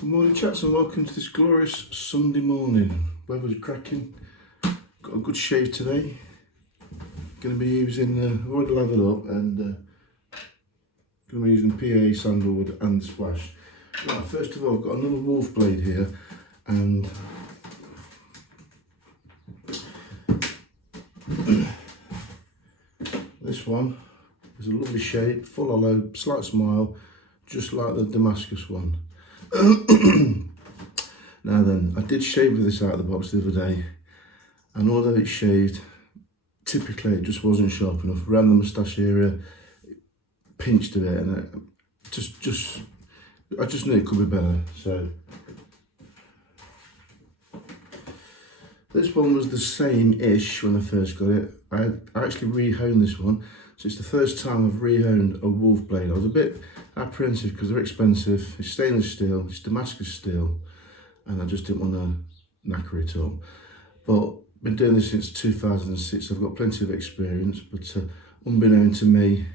Good morning, chaps, and welcome to this glorious Sunday morning. Weather's cracking. Got a good shave today. Going to be using, I've already lathered up, and going to be using PA, sandalwood and splash. Right, first of all, I've got another Woolfblade here, and this one is a lovely shape, full hollow, slight smile, just like the Damascus one. Now then, I did shave this out of the box the other day, and although it's shaved, typically it just wasn't sharp enough. Around the moustache area, it pinched a bit, and I just knew it could be better. So this one was the same-ish when I first got it. I actually rehoned this one, so it's the first time I've rehoned a Woolfblade. I was a bit apprehensive because they're expensive. It's stainless steel, it's Damascus steel, and I just didn't want to knacker it up. But I've been doing this since 2006. I've got plenty of experience, but unbeknown to me,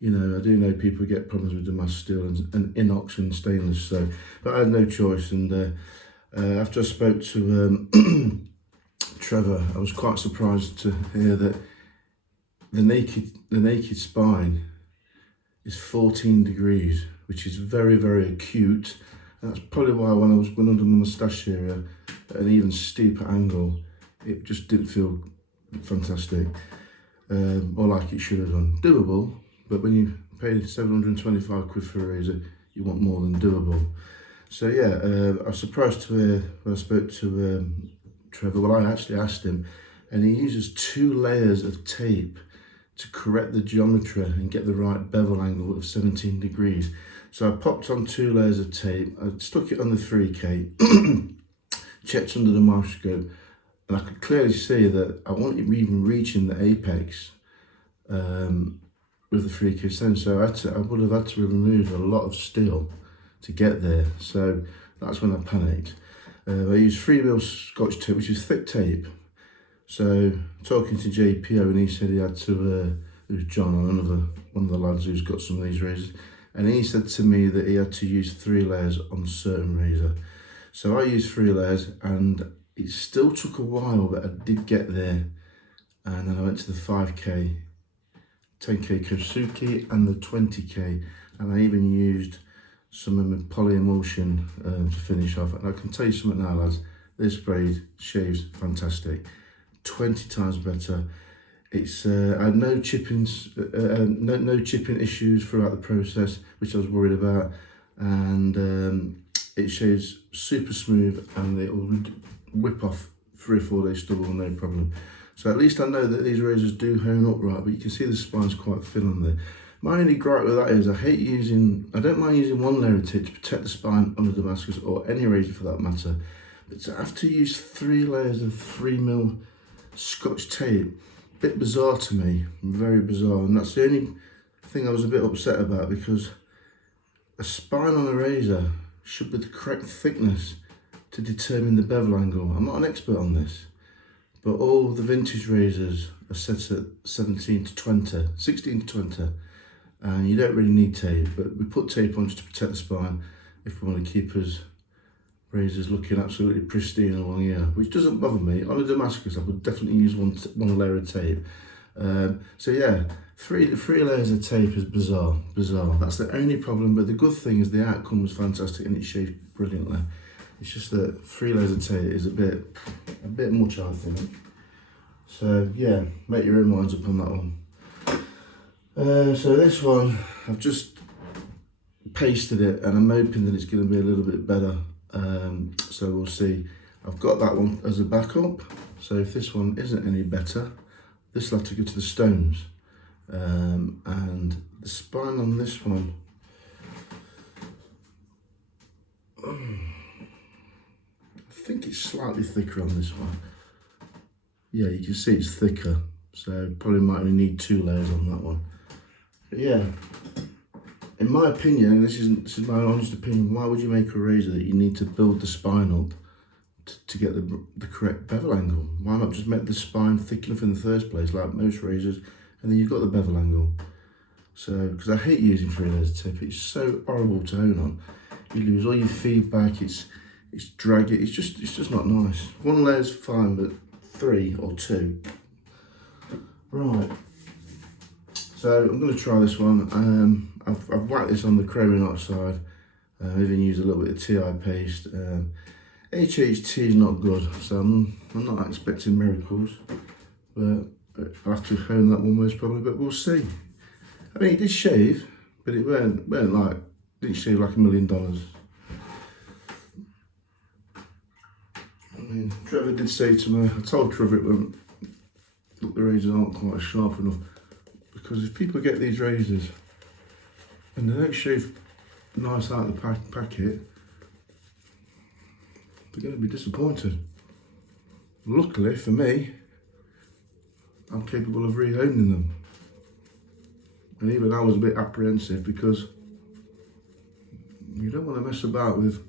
you know, I do know people get problems with Damascus steel and inox and stainless. So, but I had no choice. And after I spoke to Trevor, I was quite surprised to hear that the naked spine is 14 degrees, which is very, very acute. And that's probably why when I was going under my moustache area at an even steeper angle, it just didn't feel fantastic, or like it should have done. Doable, but when you pay 725 quid for a razor, you want more than doable. So yeah, I was surprised to hear when I spoke to Trevor. Well, I actually asked him, and he uses 2 layers of tape to correct the geometry and get the right bevel angle of 17 degrees. So I popped on 2 layers of tape, I stuck it on the 3K, checked under the microscope, and I could clearly see that I wasn't even reaching the apex with the 3K sensor. So I would have had to remove a lot of steel to get there. So that's when I panicked. I used 3mm Scotch tape, which is thick tape. So talking to JPO, and he said he had to, it was John, one of the lads who's got some of these razors, and he said to me that he had to use 3 layers on a certain razor. So I used 3 layers, and it still took a while, but I did get there. And then I went to the 5K, 10K Kosuke, and the 20K, and I even used some of my polyemulsion to finish off. And I can tell you something now, lads, this braid shaves fantastic. 20 times better. It's I had no chippings, no chipping issues throughout the process, which I was worried about, and it shaves super smooth, and it will whip off 3 or 4 days stubble no problem. So at least I know that these razors do hone up right, but you can see the spine's quite thin on there. My only gripe with that is I don't mind using 1 layer of tape to protect the spine on the Damascus, or any razor for that matter, but to have to use 3 layers of 3mm Scotch tape, a bit bizarre to me, very bizarre. And that's the only thing I was a bit upset about, because a spine on a razor should be the correct thickness to determine the bevel angle. I'm not an expert on this, but all the vintage razors are set at 16 to 20, and you don't really need tape, but we put tape on just to protect the spine if we want to keep us razors looking absolutely pristine along here, which doesn't bother me. On a Damascus, I would definitely use one layer of tape. So yeah, three layers of tape is bizarre. That's the only problem, but the good thing is the outcome was fantastic and it shaved brilliantly. It's just that 3 layers of tape is a bit much, I think. So yeah, make your own minds up on that one. So this one, I've just pasted it, and I'm hoping that it's going to be a little bit better. So we'll see. I've got that one as a backup, so if this one isn't any better, this will have to go to the stones. And the spine on this one, I think it's slightly thicker on this one. Yeah, you can see it's thicker, so probably might only need 2 layers on that one. But yeah, in my opinion, this is my honest opinion, why would you make a razor that you need to build the spine up to get the correct bevel angle? Why not just make the spine thick enough in the first place, like most razors, and then you've got the bevel angle? So, because I hate using 3 layers of tape, it's so horrible to hone on. You lose all your feedback. It's draggy. It's just not nice. One layer's fine, but 3 or 2. Right. So I'm going to try this one. I've whacked this on the chroming oxide. Even used a little bit of TI paste. HHT is not good, so I'm not expecting miracles. But I'll have to hone that one most probably, but we'll see. I mean, it did shave, but it weren't like, didn't shave like $1 million. I mean, Trevor did say to me, I told Trevor it went, look, the razors aren't quite sharp enough, because if people get these razors and they don't shave nice out of the packet, they're going to be disappointed. Luckily for me, I'm capable of rehoning them. And even I was a bit apprehensive, because you don't want to mess about with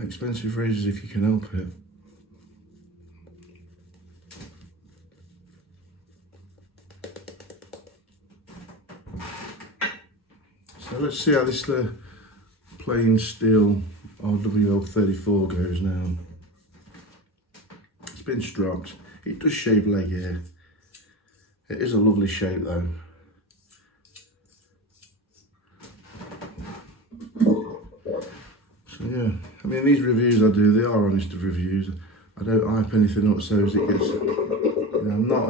expensive razors if you can help it. So let's see how this plain steel Rwl34 goes now. It's been stropped. It does shave leg here. It is a lovely shape though. So yeah, I mean, these reviews I do, they are honest reviews. I don't hype anything up so as it gets, you know, I'm not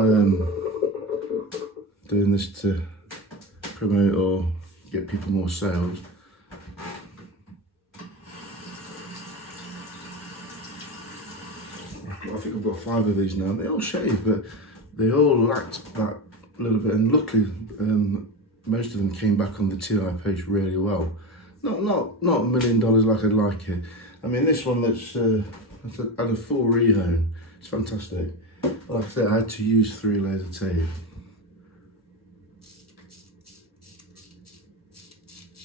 doing this to promote or get people more sales. I think I've got 5 of these now. They all shave, but they all lacked that little bit, and luckily most of them came back on the TI page really well. Not $1 million like I'd like it. I mean, this one that's had a full rehone. It's fantastic. Like I said, I had to use 3 layers of tape.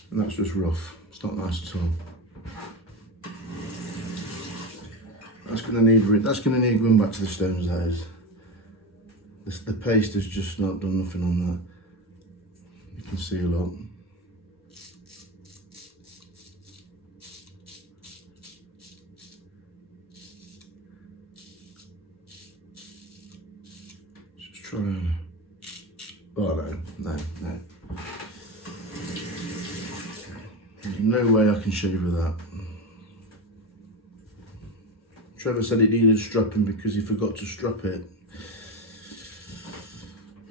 And that's just rough. It's not nice at all. That's gonna need going back to the stones, that is. The paste has just not done nothing on that. You can see a lot. Just try and, oh no. There's no way I can shave with that. Trevor said it needed stropping because he forgot to strop it.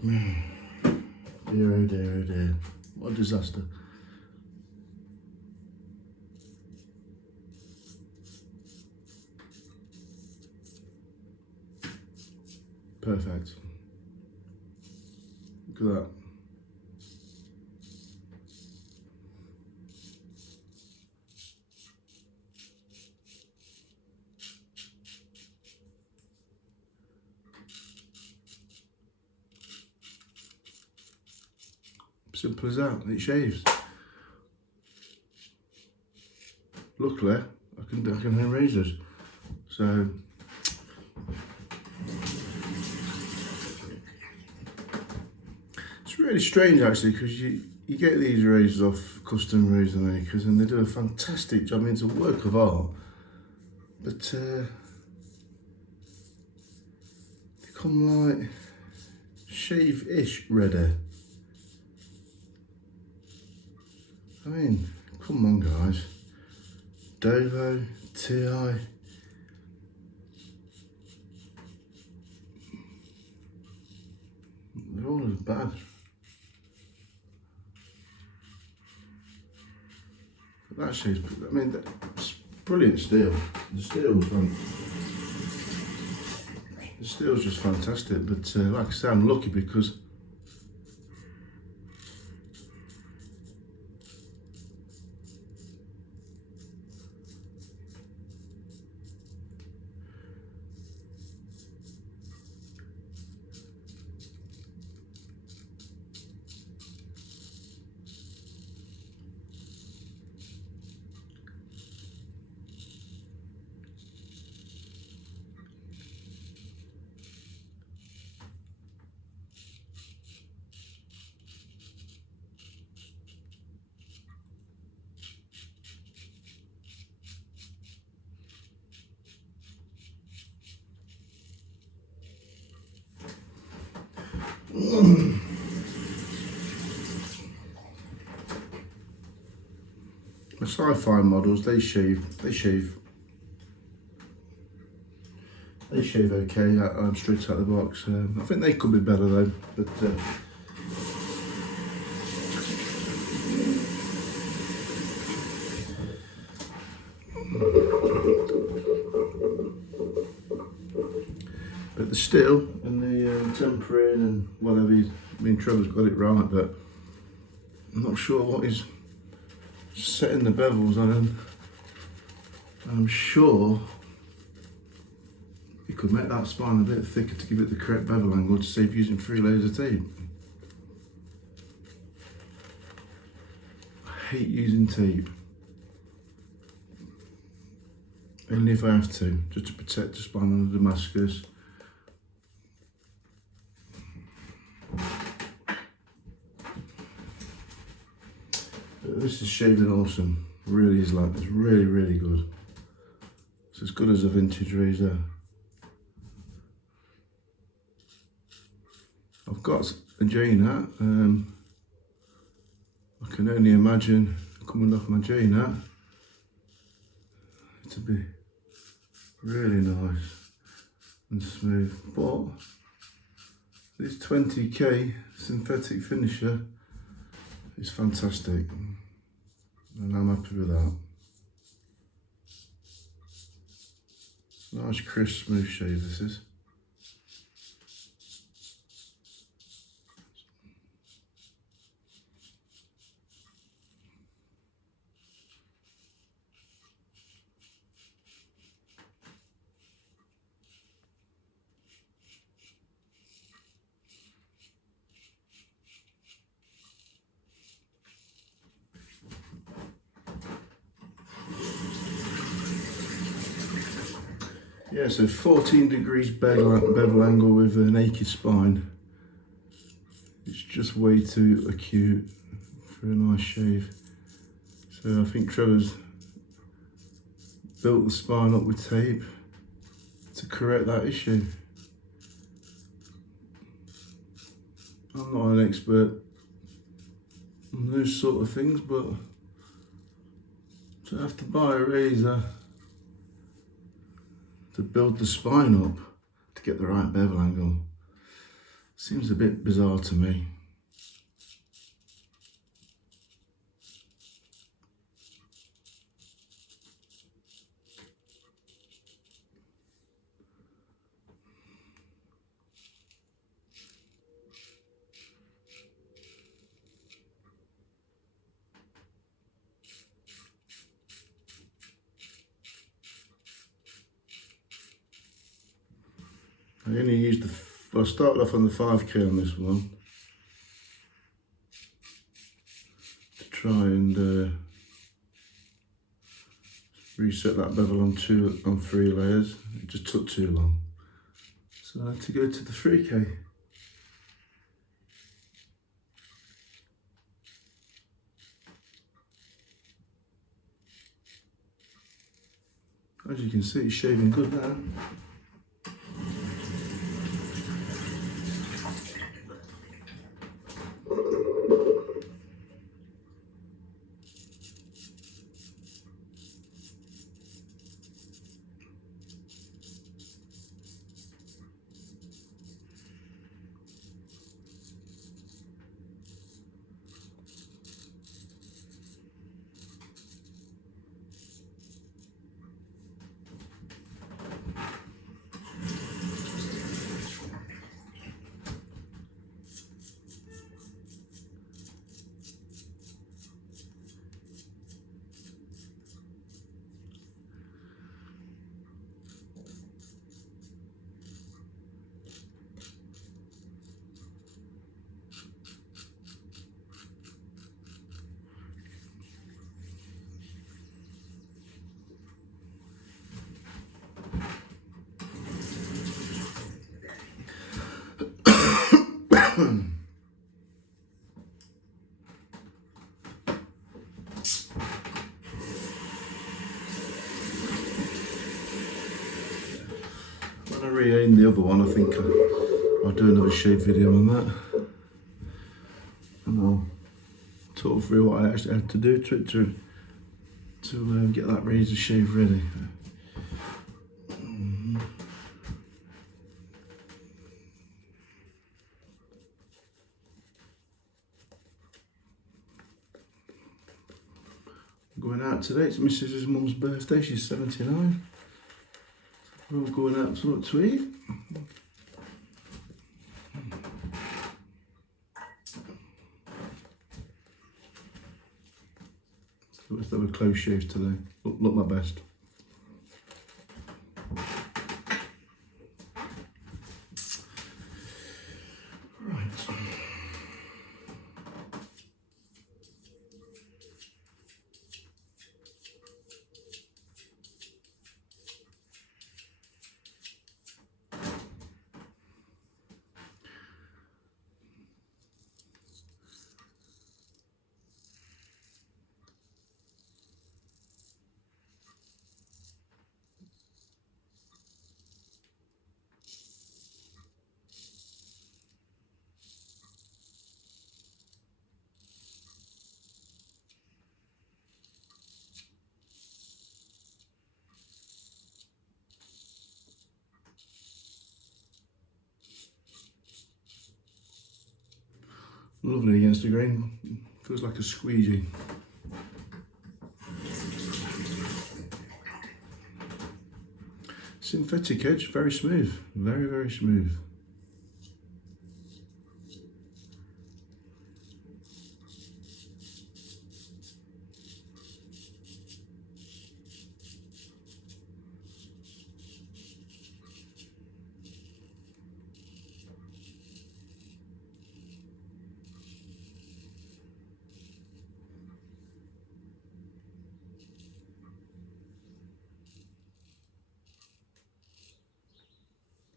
Dear, oh dear, oh dear. What a disaster. Perfect. Look at that. Simple as that, it shaves. Luckily, I can hone razors. So it's really strange actually, because you get these razors off custom razor makers and they do a fantastic job. I mean, it's a work of art, but they come like shave-ish ready. I mean, come on guys. Dovo, TI. They're all as bad. But that shaves, I mean, that's brilliant steel. The steel's just fantastic, but like I say, I'm lucky because The sci-fi models, they shave okay straight out of the box. I think they could be better though, but the steel and the tempering and whatever, I mean Trevor's got it right, but I'm not sure what he's setting the bevels on him. I'm sure you could make that spine a bit thicker to give it the correct bevel angle to save using 3 layers of tape. I hate using tape. Only if I have to, just to protect the spine on the Damascus. But this is shaving awesome. Really is like, it's really, really good. It's as good as a vintage razor. I've got a J-nut. I can only imagine coming off my J-nut to be really nice and smooth, but this 20k synthetic finisher is fantastic and I'm happy with that. Nice crisp smooth shave this is. Yeah, so 14 degrees bevel angle with a naked spine. It's just way too acute for a nice shave. So I think Trevor's built the spine up with tape to correct that issue. I'm not an expert on those sort of things, but to have to buy a razor to build the spine up to get the right bevel angle seems a bit bizarre to me. I only used I started off on the 5k on this one to try and reset that bevel on 3 layers. It just took too long, so I had to go to the 3k. As you can see, it's shaving good now. When I rehone the other one, I think I'll do another shave video on that, and I'll talk through what I actually had to do to get that razor shave ready. Going out today, it's Mrs. Mum's birthday, she's 79. We're all going out for something to eat. Let's have a close shave today. Look my best. Right. Lovely against the grain, feels like a squeegee. Synthetic edge, very smooth, very, very smooth.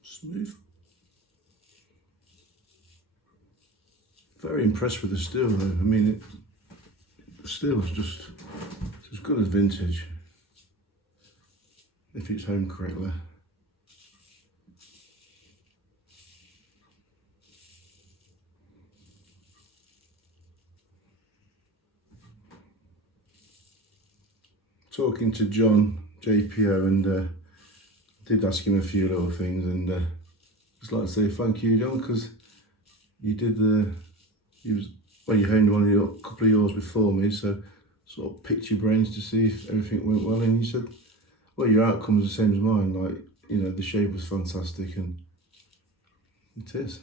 Smooth. Very impressed with the steel though. I mean, the steel is just as good as vintage, if it's honed correctly. Talking to John, JPO, and did ask him a few little things, and just like to say thank you, John, because you did you honed one of your couple of yours before me, so sort of picked your brains to see if everything went well, and you said, well, your outcome was the same as mine, like, you know, the shave was fantastic, and it is.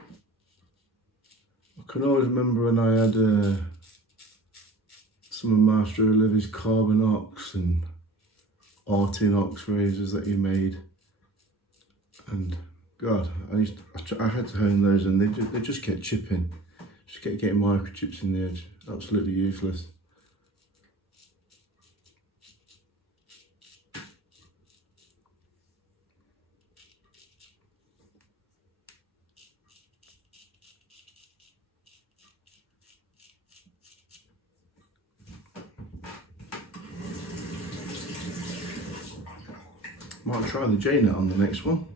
I can always remember when I had some of Master Olivia's Carbon Ox and Artinox razors that you made, and God, I had to hone those, and they just kept chipping, just kept getting microchips in the edge. Absolutely useless. Might try the J-net on the next one.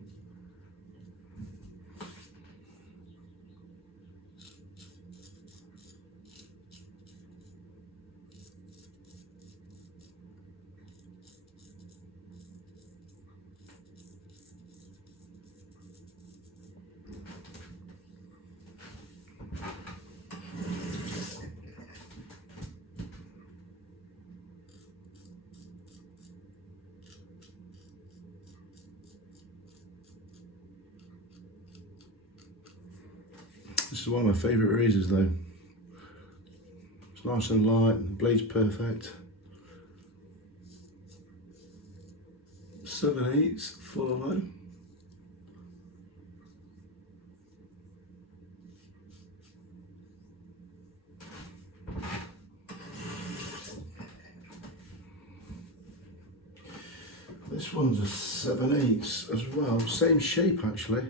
This is one of my favourite razors though. It's nice and light, the blade's perfect. 7/8 full of low. This one's a 7/8 as well, same shape actually.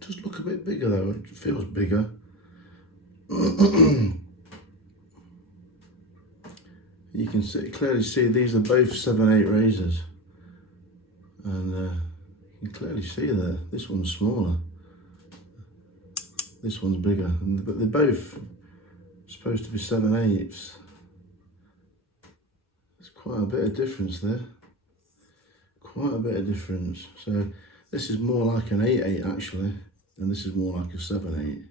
Just look a bit bigger though, it feels bigger. You can clearly see these are both 7/8 razors, and you You can clearly see there, this one's smaller, this one's bigger, but they're both supposed to be 7/8. There's quite a bit of difference there. Quite a bit of difference. So this is more like an 8/8 actually, and this is more like a 7/8.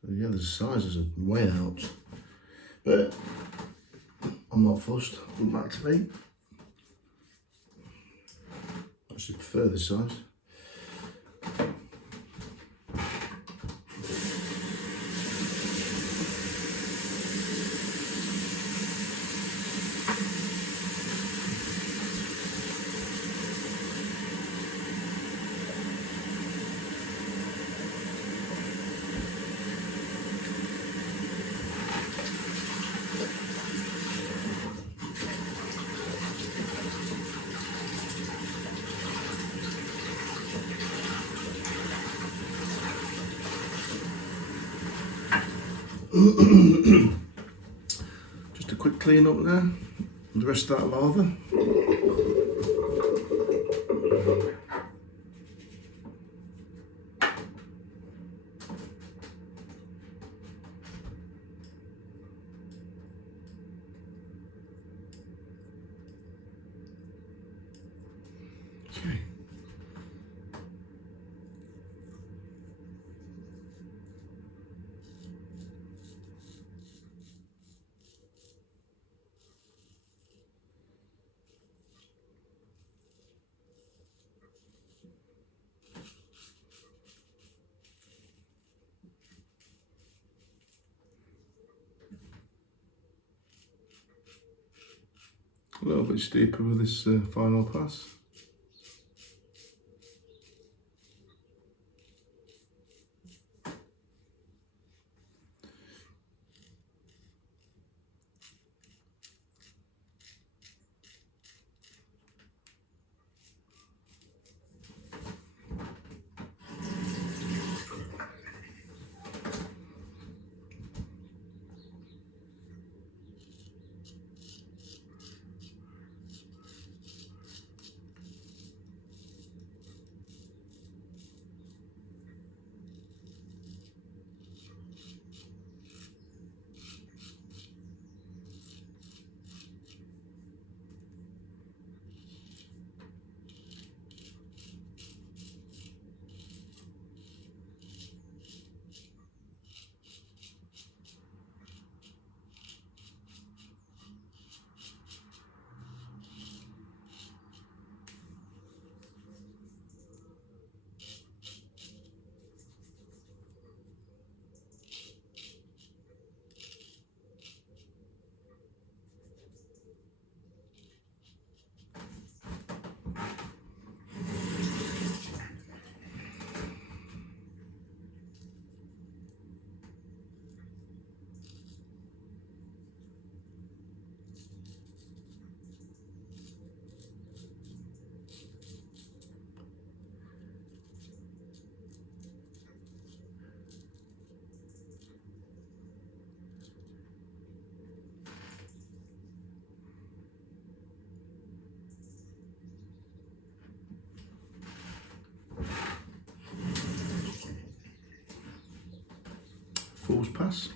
So yeah, the sizes are way out, but I'm not fussed. Come back to me. I actually prefer this size. Just a quick clean up there, the rest of that lather. Okay. A little bit steeper with this final pass. Force pass.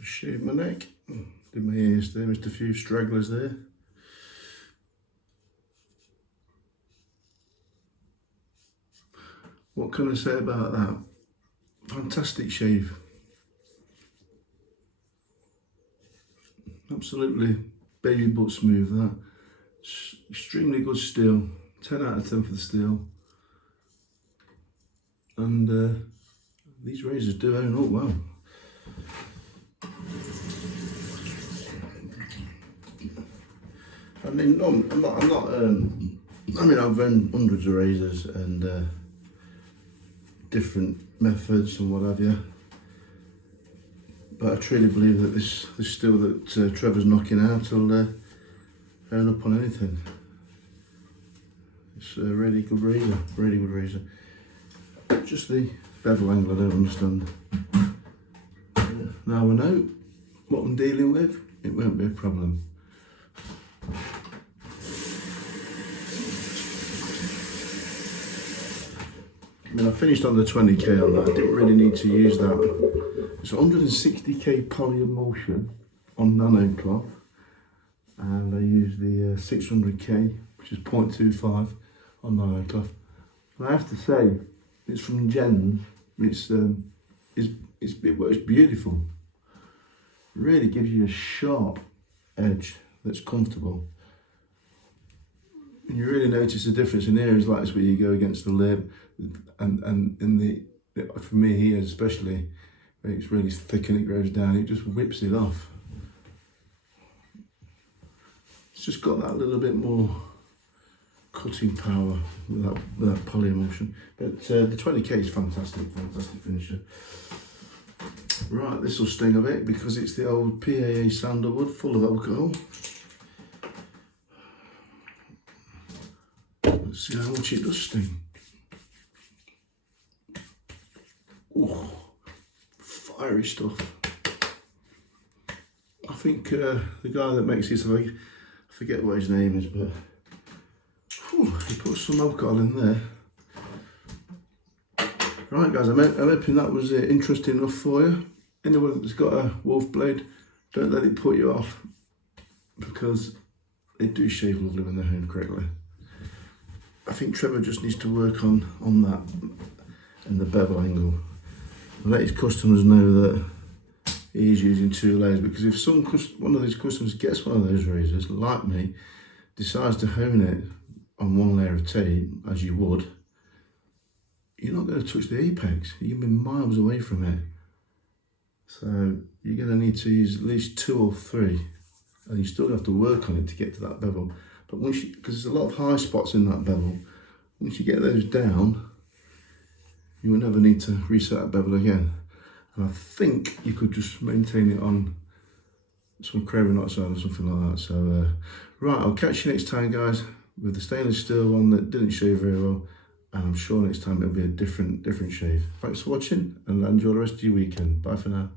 Just shave my neck, did my ears there, missed a few stragglers there. What can I say about that? Fantastic shave. Absolutely baby butt smooth that. Extremely good steel, 10 out of 10 for the steel. And these razors do own up well. I mean, I'm not I mean, I've owned hundreds of razors and different methods and what have you. But I truly believe that this steel that Trevor's knocking out will own up on anything. It's a really good razor, really good razor. Just the bevel angle I don't understand. Now I know what I'm dealing with, it won't be a problem. I mean, I finished on the 20k on that. I didn't really need to use that. It's 160k polyemulsion on nano cloth, and I used the 600k, which is 0.25 on nano cloth. And I have to say, it's from Jen. It works beautiful. It really gives you a sharp edge that's comfortable. And you really notice the difference in areas like this where you go against the lip, and in the, for me here especially, where it's really thick and it goes down, it just whips it off. It's just got that little bit more cutting power with that polyemulsion. But the 20k is fantastic finisher. Right, this will sting a bit because it's the old PAA sandalwood full of alcohol. Let's see how much it does sting. Oh, fiery stuff. I think the guy that makes this, I forget what his name is, but he put some alcohol in there. Right guys, I'm hoping that was interesting enough for you. Anyone that's got a Woolfblade, don't let it put you off, because they do shave lovely when they're honed correctly. I think Trevor just needs to work on that and the bevel angle. And let his customers know that he's using 2 layers, because if one of these customers gets one of those razors, like me, decides to hone it on 1 layer of tape, as you would, you're not going to touch the apex. You've been miles away from it. So you're going to need to use at least 2 or 3, and you still have to work on it to get to that bevel. But once because there's a lot of high spots in that bevel, once you get those down, you will never need to reset that bevel again. And I think you could just maintain it on some crayon oxide or something like that. So right, I'll catch you next time guys, with the stainless steel one that didn't shave very well, and I'm sure next time it'll be a different shave. Thanks for watching, and enjoy the rest of your weekend. Bye for now.